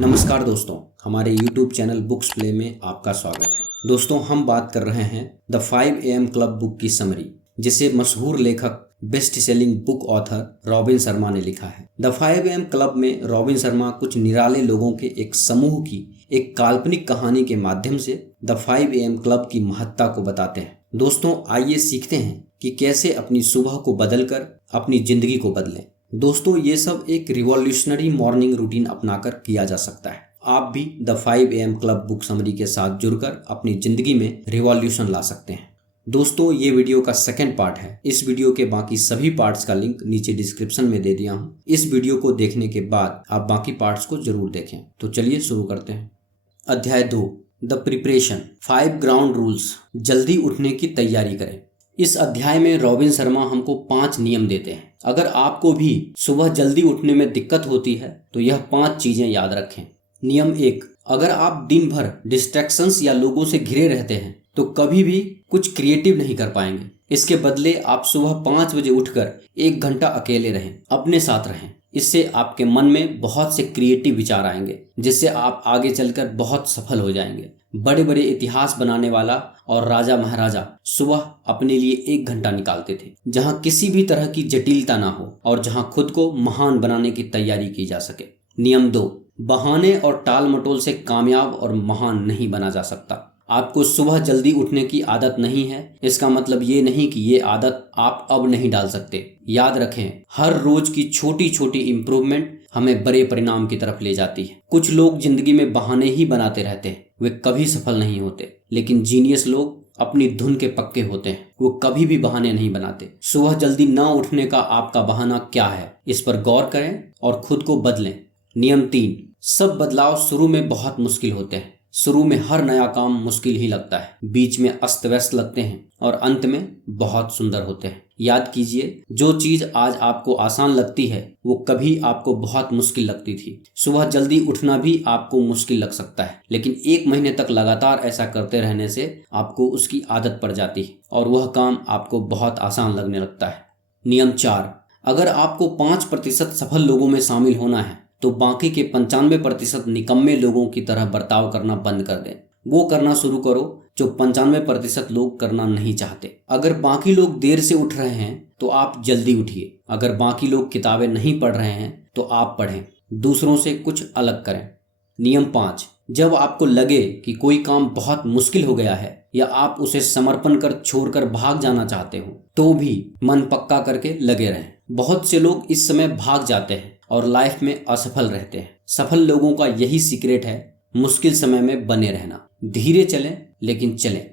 नमस्कार दोस्तों, हमारे YouTube चैनल बुक्स प्ले में आपका स्वागत है। दोस्तों, हम बात कर रहे हैं द 5 AM क्लब बुक की समरी, जिसे मशहूर लेखक best selling book author robin Sharma ने लिखा है। द 5 AM क्लब में रॉबिन शर्मा कुछ निराले लोगों के एक समूह की एक काल्पनिक कहानी के माध्यम से द 5 AM क्लब की महत्ता को बताते हैं। दोस्तों, आइए सीखते हैं कि कैसे अपनी सुबह को बदलकर अपनी जिंदगी को बदलें। दोस्तों, ये सब एक रिवॉल्यूशनरी मॉर्निंग रूटीन अपनाकर किया जा सकता है। आप भी the 5 AM club book summary के साथ जुड़कर अपनी जिंदगी में रिवॉल्यूशन ला सकते हैं। दोस्तों, ये वीडियो का सेकंड पार्ट है। इस वीडियो के बाकी सभी पार्ट्स का लिंक नीचे डिस्क्रिप्शन में दे दिया हूँ। इस वीडियो को देखने के बाद आप बाकी पार्ट्स को जरूर देखें। तो चलिए शुरू करते हैं। अध्याय 2, द प्रिपरेशन, 5 ग्राउंड रूल्स। जल्दी उठने की तैयारी करें। इस अध्याय में रॉबिन शर्मा हमको 5 नियम देते हैं। अगर आपको भी सुबह जल्दी उठने में दिक्कत होती है तो यह 5 चीजें याद रखें। नियम 1, अगर आप दिन भर डिस्ट्रैक्शंस या लोगों से घिरे रहते हैं तो कभी भी कुछ क्रिएटिव नहीं कर पाएंगे। इसके बदले आप सुबह 5 बजे उठकर 1 घंटा अकेले रहें, अपने साथ रहें। इससे आपके मन में बहुत से क्रिएटिव विचार आएंगे, जिससे आप आगे चलकर बहुत सफल हो जाएंगे। बड़े बड़े इतिहास बनाने वाला और राजा महाराजा सुबह अपने लिए 1 घंटा निकालते थे, जहां किसी भी तरह की जटिलता ना हो और जहां खुद को महान बनाने की तैयारी की जा सके। नियम 2, बहाने और टाल मटोल से कामयाब और महान नहीं बना जा सकता। आपको सुबह जल्दी उठने की आदत नहीं है, इसका मतलब ये नहीं कि ये आदत आप अब नहीं डाल सकते। याद रखें, हर रोज की छोटी छोटी इम्प्रूवमेंट हमें बड़े परिणाम की तरफ ले जाती है। कुछ लोग जिंदगी में बहाने ही बनाते रहते हैं, वे कभी सफल नहीं होते। लेकिन जीनियस लोग अपनी धुन के पक्के होते हैं, वो कभी भी बहाने नहीं बनाते। सुबह जल्दी न उठने का आपका बहाना क्या है, इस पर गौर करें और खुद को बदलें। नियम 3, सब बदलाव शुरू में बहुत मुश्किल होते हैं। शुरू में हर नया काम मुश्किल ही लगता है, बीच में अस्त व्यस्त लगते हैं और अंत में बहुत सुंदर होते हैं। याद कीजिए, जो चीज आज आपको आसान लगती है वो कभी आपको बहुत मुश्किल लगती थी। सुबह जल्दी उठना भी आपको मुश्किल लग सकता है, लेकिन 1 महीने तक लगातार ऐसा करते रहने से आपको उसकी आदत पड़ जाती है और वह काम आपको बहुत आसान लगने लगता है। नियम 4, अगर आपको 5% सफल लोगों में शामिल होना है तो बाकी के 95% निकम्मे लोगों की तरह बर्ताव करना बंद कर दें। वो करना शुरू करो जो 95% लोग करना नहीं चाहते। अगर बाकी लोग देर से उठ रहे हैं तो आप जल्दी उठिए। अगर बाकी लोग किताबें नहीं पढ़ रहे हैं तो आप पढ़ें, दूसरों से कुछ अलग करें। नियम 5, जब आपको लगे कि कोई काम बहुत मुश्किल हो गया है या आप उसे समर्पण कर छोड़कर भाग जाना चाहते हो तो भी मन पक्का करके लगे रहें। बहुत से लोग इस समय भाग जाते हैं और लाइफ में असफल रहते हैं। सफल लोगों का यही सीक्रेट है, मुश्किल समय में बने रहना। धीरे चलें लेकिन चलें।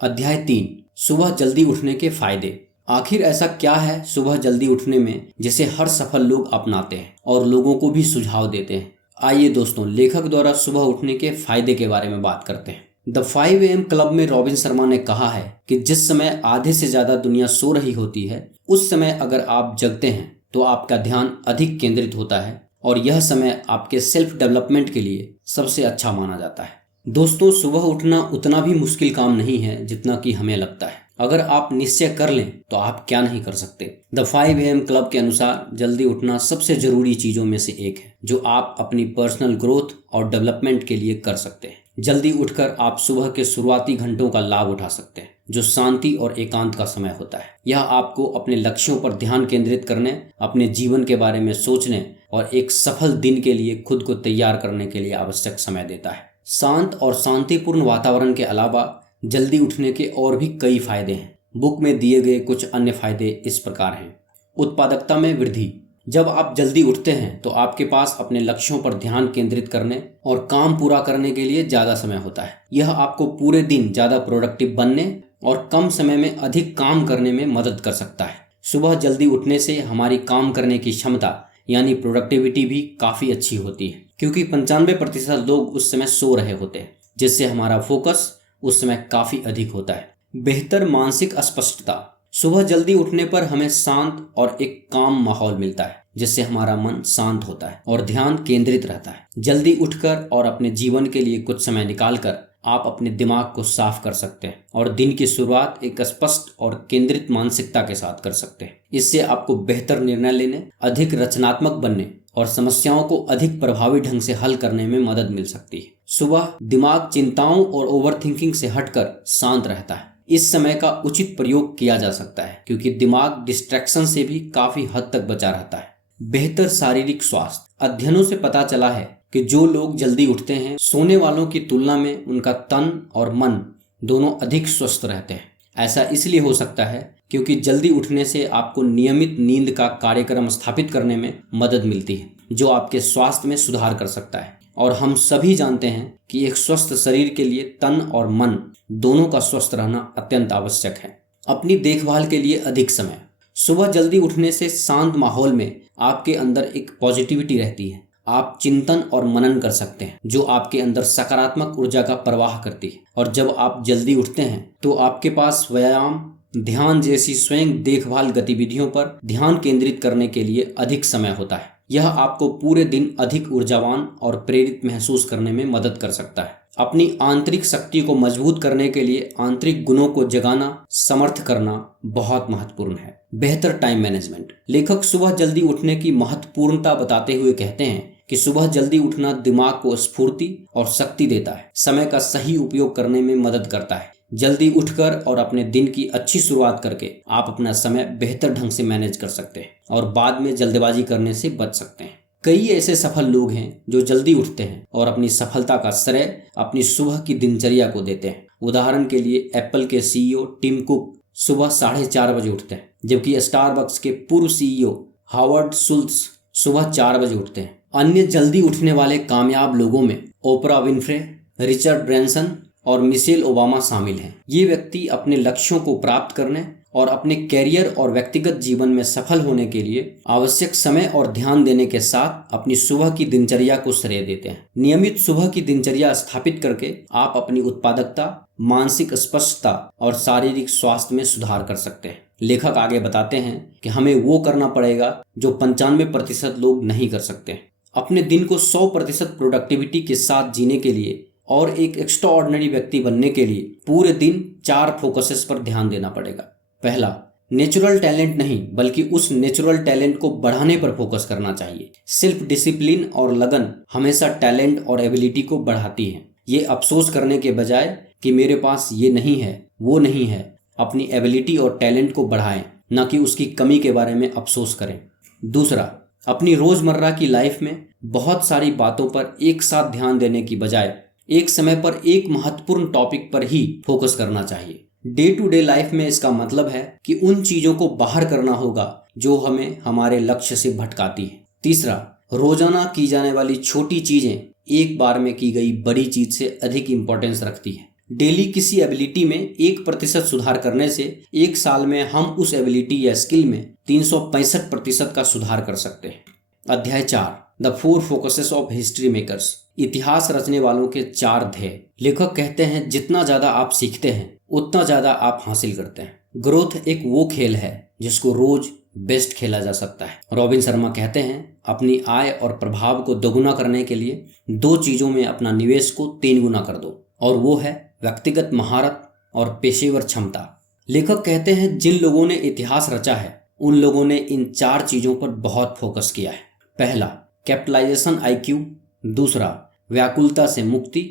अध्याय 3, सुबह जल्दी उठने के फायदे। आखिर ऐसा क्या है सुबह जल्दी उठने में जिसे हर सफल लोग अपनाते हैं और लोगों को भी सुझाव देते हैं? आइए दोस्तों, लेखक द्वारा सुबह उठने के फायदे के बारे में बात करते हैं। द 5 AM क्लब में रॉबिन शर्मा ने कहा है कि जिस समय आधे से ज्यादा दुनिया सो रही होती है, उस समय अगर आप जगते हैं तो आपका ध्यान अधिक केंद्रित होता है और यह समय आपके सेल्फ डेवलपमेंट के लिए सबसे अच्छा माना जाता है। दोस्तों, सुबह उठना उतना भी मुश्किल काम नहीं है जितना कि हमें लगता है। अगर आप निश्चय कर लें तो आप क्या नहीं कर सकते। द 5 AM क्लब के अनुसार जल्दी उठना सबसे जरूरी चीजों में से एक है जो आप अपनी पर्सनल ग्रोथ और डेवलपमेंट के लिए कर सकते हैं। जल्दी उठकर आप सुबह के शुरुआती घंटों का लाभ उठा सकते हैं, जो शांति और एकांत का समय होता है। यह आपको अपने लक्ष्यों पर ध्यान केंद्रित करने, अपने जीवन के बारे में सोचने और एक सफल दिन के लिए खुद को तैयार करने के लिए आवश्यक समय देता है। शांत और शांतिपूर्ण वातावरण के अलावा जल्दी उठने के और भी कई फायदे हैं। बुक में दिए गए कुछ अन्य फायदे इस प्रकार हैं। उत्पादकता में वृद्धि। जब आप जल्दी उठते हैं तो आपके पास अपने लक्ष्यों पर ध्यान केंद्रित करने और काम पूरा करने के लिए ज्यादा समय होता है। यह आपको पूरे दिन ज्यादा प्रोडक्टिव बनने और कम समय में अधिक काम करने में मदद कर सकता है। सुबह जल्दी उठने से हमारी काम करने की क्षमता यानी प्रोडक्टिविटी भी काफी अच्छी होती है, क्योंकि 95% लोग उस समय सो रहे होते हैं, जिससे हमारा फोकस उस समय काफी अधिक होता है। बेहतर मानसिक स्पष्टता। सुबह जल्दी उठने पर हमें शांत और एक काम माहौल मिलता है, जिससे हमारा मन शांत होता है और ध्यान केंद्रित रहता है। जल्दी उठकर और अपने जीवन के लिए कुछ समय निकालकर आप अपने दिमाग को साफ कर सकते हैं और दिन की शुरुआत एक स्पष्ट और केंद्रित मानसिकता के साथ कर सकते हैं। इससे आपको बेहतर निर्णय लेने, अधिक रचनात्मक बनने और समस्याओं को अधिक प्रभावी ढंग से हल करने में मदद मिल सकती है। सुबह दिमाग चिंताओं और ओवरथिंकिंग से हटकर शांत रहता है। इस समय का उचित प्रयोग किया जा सकता है क्योंकि दिमाग डिस्ट्रैक्शन से भी काफी हद तक बचा रहता है। बेहतर शारीरिक स्वास्थ्य। अध्ययनों से पता चला है कि जो लोग जल्दी उठते हैं सोने वालों की तुलना में उनका तन और मन दोनों अधिक स्वस्थ रहते हैं। ऐसा इसलिए हो सकता है क्योंकि जल्दी उठने से आपको नियमित नींद का कार्यक्रम स्थापित करने में मदद मिलती है जो आपके स्वास्थ्य में सुधार कर सकता है। और हम सभी जानते हैं कि एक स्वस्थ शरीर के लिए तन और मन दोनों का स्वस्थ रहना अत्यंत आवश्यक है। अपनी देखभाल के लिए अधिक समय। सुबह जल्दी उठने से शांत माहौल में आपके अंदर एक पॉजिटिविटी रहती है। आप चिंतन और मनन कर सकते हैं जो आपके अंदर सकारात्मक ऊर्जा का प्रवाह करती है। और जब आप जल्दी उठते हैं तो आपके पास व्यायाम, ध्यान जैसी स्वयं देखभाल गतिविधियों पर ध्यान केंद्रित करने के लिए अधिक समय होता है। यह आपको पूरे दिन अधिक ऊर्जावान और प्रेरित महसूस करने में मदद कर सकता है। अपनी आंतरिक शक्ति को मजबूत करने के लिए आंतरिक गुणों को जगाना, समर्थ करना बहुत महत्वपूर्ण है। बेहतर टाइम मैनेजमेंट। लेखक सुबह जल्दी उठने की महत्वपूर्णता बताते हुए कहते हैं कि सुबह जल्दी उठना दिमाग को स्फूर्ति और शक्ति देता है, समय का सही उपयोग करने में मदद करता है। जल्दी उठकर और अपने दिन की अच्छी शुरुआत करके आप अपना समय बेहतर ढंग से मैनेज कर सकते हैं और बाद में जल्दबाजी करने से बच सकते हैं। कई ऐसे सफल लोग हैं जो जल्दी उठते हैं और अपनी सफलता का श्रेय अपनी सुबह की दिनचर्या को देते हैं। उदाहरण के लिए एप्पल के सीईओ टिम कुक सुबह 4:30 बजे उठते हैं, जबकि स्टारबक्स के पूर्व सीईओ हावर्ड शुल्ट्ज सुबह 4 बजे उठते हैं। अन्य जल्दी उठने वाले कामयाब लोगों में ओपरा विनफ्रे, रिचर्ड ब्रैंसन और मिशेल ओबामा शामिल हैं। ये व्यक्ति अपने लक्ष्यों को प्राप्त करने और अपने कैरियर और व्यक्तिगत जीवन में सफल होने के लिए आवश्यक समय और ध्यान देने के साथ अपनी सुबह की दिनचर्या को श्रेय देते हैं। नियमित सुबह की दिनचर्या स्थापित करके आप अपनी उत्पादकता, मानसिक स्पष्टता और शारीरिक स्वास्थ्य में सुधार कर सकते हैं। लेखक आगे बताते हैं कि हमें वो करना पड़ेगा जो 95% लोग नहीं कर सकते। अपने दिन को 100% प्रोडक्टिविटी के साथ जीने के लिए और एक एक्स्ट्राऑर्डिनरी व्यक्ति बनने के लिए पूरे दिन 4 फोकसेस पर ध्यान देना पड़ेगा। पहला, नेचुरल टैलेंट नहीं बल्कि उस नेचुरल टैलेंट को बढ़ाने पर फोकस करना चाहिए। सेल्फ डिसिप्लिन और लगन हमेशा टैलेंट और एबिलिटी को बढ़ाती है। ये अफसोस करने के बजाय कि मेरे पास ये नहीं है, वो नहीं है, अपनी एबिलिटी और टैलेंट को बढ़ाएं, न कि उसकी कमी के बारे में अफसोस करें। दूसरा, अपनी रोजमर्रा की लाइफ में बहुत सारी बातों पर एक साथ ध्यान देने की बजाय एक समय पर एक महत्वपूर्ण टॉपिक पर ही फोकस करना चाहिए। डे टू डे लाइफ में इसका मतलब है कि उन चीजों को बाहर करना होगा जो हमें हमारे लक्ष्य से भटकाती है। तीसरा, रोजाना की जाने वाली छोटी चीजें एक बार में की गई बड़ी चीज से अधिक इंपॉर्टेंस रखती है। डेली किसी एबिलिटी में 1% सुधार करने से एक साल में हम उस एबिलिटी या स्किल में 365% का सुधार कर सकते हैं। अध्याय 4, the 4 focuses of history makers. इतिहास रचने वालों के 4 ध्येय। लेखक कहते हैं जितना ज्यादा आप सीखते हैं उतना ज्यादा आप हासिल करते हैं। ग्रोथ एक वो खेल है जिसको रोज बेस्ट खेला जा सकता है। रॉबिन शर्मा कहते हैं अपनी आय और प्रभाव को दोगुना करने के लिए 2 चीजों में अपना निवेश को 3 गुना कर दो, और वो है व्यक्तिगत महारत और पेशेवर क्षमता। लेखक कहते हैं जिन लोगों ने इतिहास रचा है उन लोगों ने इन 4 चीजों पर बहुत फोकस किया है। पहला, कैपिटलाइजेशन IQ। दूसरा, व्याकुलता से मुक्ति।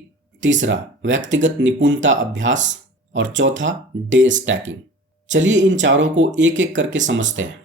तीसरा, व्यक्तिगत निपुणता अभ्यास। और चौथा, डे स्टैकिंग। चलिए इन चारों को एक एक करके समझते हैं।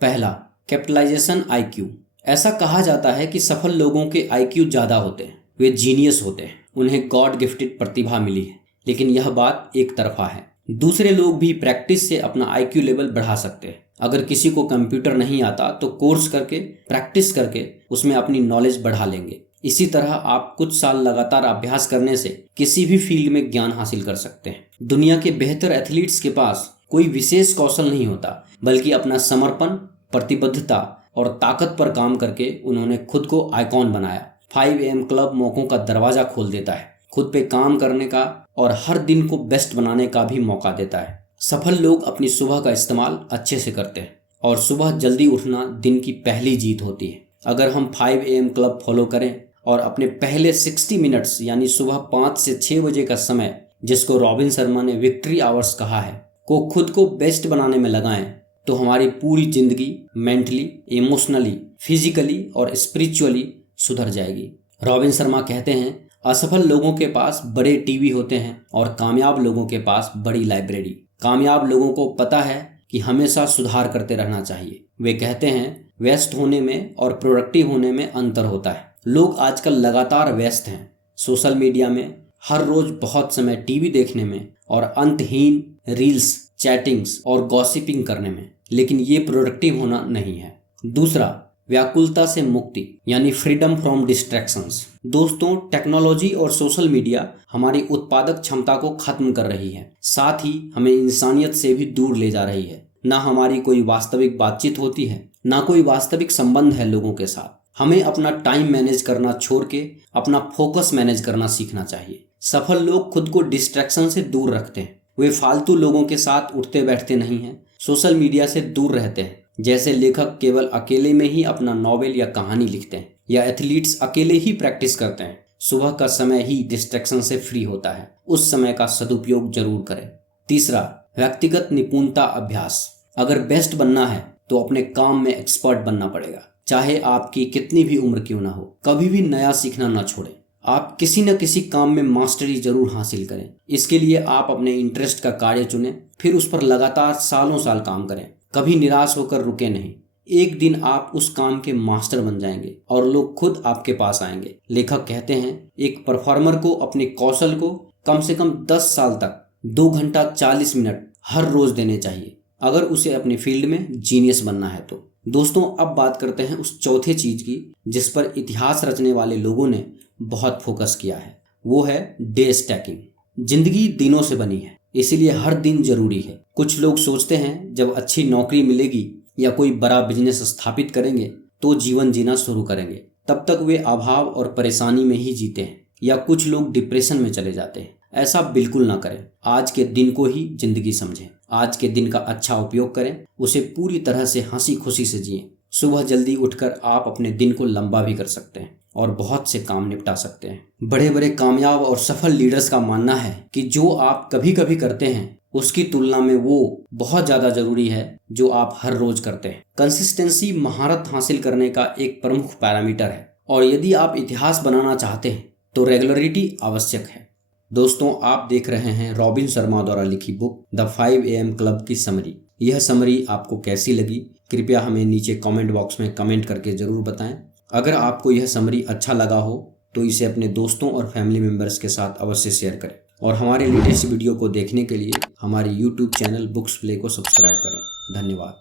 पहला, कैपिटलाइजेशन IQ। ऐसा कहा जाता है कि सफल लोगों के IQ ज्यादा होते हैं, वे जीनियस होते हैं, उन्हें गॉड गिफ्टेड प्रतिभा मिली है। लेकिन यह बात एक तरफा है। दूसरे लोग भी प्रैक्टिस से अपना IQ लेवल बढ़ा सकते हैं। अगर किसी को कंप्यूटर नहीं आता तो कोर्स करके, प्रैक्टिस करके उसमें अपनी नॉलेज बढ़ा लेंगे। इसी तरह आप कुछ साल लगातार अभ्यास करने से किसी भी फील्ड में ज्ञान हासिल कर सकते हैं। दुनिया के बेहतर एथलीट्स के पास कोई विशेष कौशल नहीं होता, बल्कि अपना समर्पण, प्रतिबद्धता और ताकत पर काम करके उन्होंने खुद को आइकॉन बनाया। 5 AM क्लब मौकों का दरवाजा खोल देता है, खुद पे काम करने का और हर दिन को बेस्ट बनाने का भी मौका देता है। सफल लोग अपनी सुबह का इस्तेमाल अच्छे से करते हैं और सुबह जल्दी उठना दिन की पहली जीत होती है। अगर हम 5 AM क्लब फॉलो करें और अपने पहले 60 मिनट्स यानी सुबह 5 से 6 बजे का समय, जिसको रॉबिन शर्मा ने विक्ट्री आवर्स कहा है, को खुद को बेस्ट बनाने में लगाएं, तो हमारी पूरी जिंदगी मेंटली, इमोशनली, फिजिकली और स्पिरिचुअली सुधर जाएगी। रॉबिन शर्मा कहते हैं, असफल लोगों के पास बड़े टीवी होते हैं और कामयाब लोगों के पास बड़ी लाइब्रेरी। कामयाब लोगों को पता है कि हमेशा सुधार करते रहना चाहिए। वे कहते हैं, व्यस्त होने में और प्रोडक्टिव होने में अंतर होता है। लोग आजकल लगातार व्यस्त हैं, सोशल मीडिया में, हर रोज बहुत समय टीवी देखने में और अंतहीन रील्स, चैटिंग्स और गॉसिपिंग करने में, लेकिन ये प्रोडक्टिव होना नहीं है। दूसरा, व्याकुलता से मुक्ति यानी फ्रीडम फ्रॉम डिस्ट्रैक्शंस। दोस्तों, टेक्नोलॉजी और सोशल मीडिया हमारी उत्पादक क्षमता को खत्म कर रही है, साथ ही हमें इंसानियत से भी दूर ले जा रही है। ना हमारी कोई वास्तविक बातचीत होती है, ना कोई वास्तविक संबंध है लोगों के साथ। हमें अपना टाइम मैनेज करना छोड़ के अपना फोकस मैनेज करना सीखना चाहिए। सफल लोग खुद को डिस्ट्रैक्शन से दूर रखते हैं। वे फालतू लोगों के साथ उठते बैठते नहीं हैं, सोशल मीडिया से दूर रहते हैं। जैसे लेखक केवल अकेले में ही अपना नॉवेल या कहानी लिखते हैं, या एथलीट्स अकेले ही प्रैक्टिस करते हैं। सुबह का समय ही डिस्ट्रैक्शन से फ्री होता है, उस समय का सदुपयोग जरूर करें। तीसरा, व्यक्तिगत निपुणता अभ्यास। अगर बेस्ट बनना है तो अपने काम में एक्सपर्ट बनना पड़ेगा, चाहे आपकी कितनी भी उम्र क्यों ना हो। कभी भी नया सीखना ना छोड़ें। आप किसी न किसी काम में मास्टरी जरूर हासिल करें। इसके लिए आप अपने इंटरेस्ट का कार्य चुनें, फिर उस पर लगातार सालों साल काम करें। कभी निराश होकर रुके नहीं। एक दिन आप उस काम के मास्टर बन जाएंगे और लोग खुद आपके पास आएंगे। लेखक कहते हैं, एक परफॉर्मर को अपने कौशल को कम से कम 10 साल तक 2 घंटा 40 मिनट हर रोज देने चाहिए, अगर उसे अपनी फील्ड में जीनियस बनना है तो। दोस्तों, अब बात करते हैं उस चौथे चीज की जिस पर इतिहास रचने वाले लोगों ने बहुत फोकस किया है। वो है डे स्टैकिंग। जिंदगी दिनों से बनी है, इसीलिए हर दिन जरूरी है। कुछ लोग सोचते हैं जब अच्छी नौकरी मिलेगी या कोई बड़ा बिजनेस स्थापित करेंगे तो जीवन जीना शुरू करेंगे। तब तक वे अभाव और परेशानी में ही जीते हैं, या कुछ लोग डिप्रेशन में चले जाते हैं। ऐसा बिल्कुल ना करें। आज के दिन को ही जिंदगी समझें। आज के दिन का अच्छा उपयोग करें, उसे पूरी तरह से हंसी खुशी से जिएं। सुबह जल्दी उठकर आप अपने दिन को लंबा भी कर सकते हैं और बहुत से काम निपटा सकते हैं। बड़े बड़े कामयाब और सफल लीडर्स का मानना है कि जो आप कभी कभी करते हैं उसकी तुलना में वो बहुत ज्यादा जरूरी है जो आप हर रोज करते हैं। कंसिस्टेंसी महारत हासिल करने का एक प्रमुख पैरामीटर है, और यदि आप इतिहास बनाना चाहते हैं तो रेगुलरिटी आवश्यक है। दोस्तों, आप देख रहे हैं रॉबिन शर्मा द्वारा लिखी बुक द 5 AM क्लब की समरी। यह समरी आपको कैसी लगी, कृपया हमें नीचे कमेंट बॉक्स में कमेंट करके जरूर बताएं। अगर आपको यह समरी अच्छा लगा हो तो इसे अपने दोस्तों और फैमिली मेंबर्स के साथ अवश्य शेयर करें, और हमारे लेटेस्ट वीडियो को देखने के लिए हमारे YouTube चैनल बुक्स प्ले को सब्सक्राइब करें। धन्यवाद।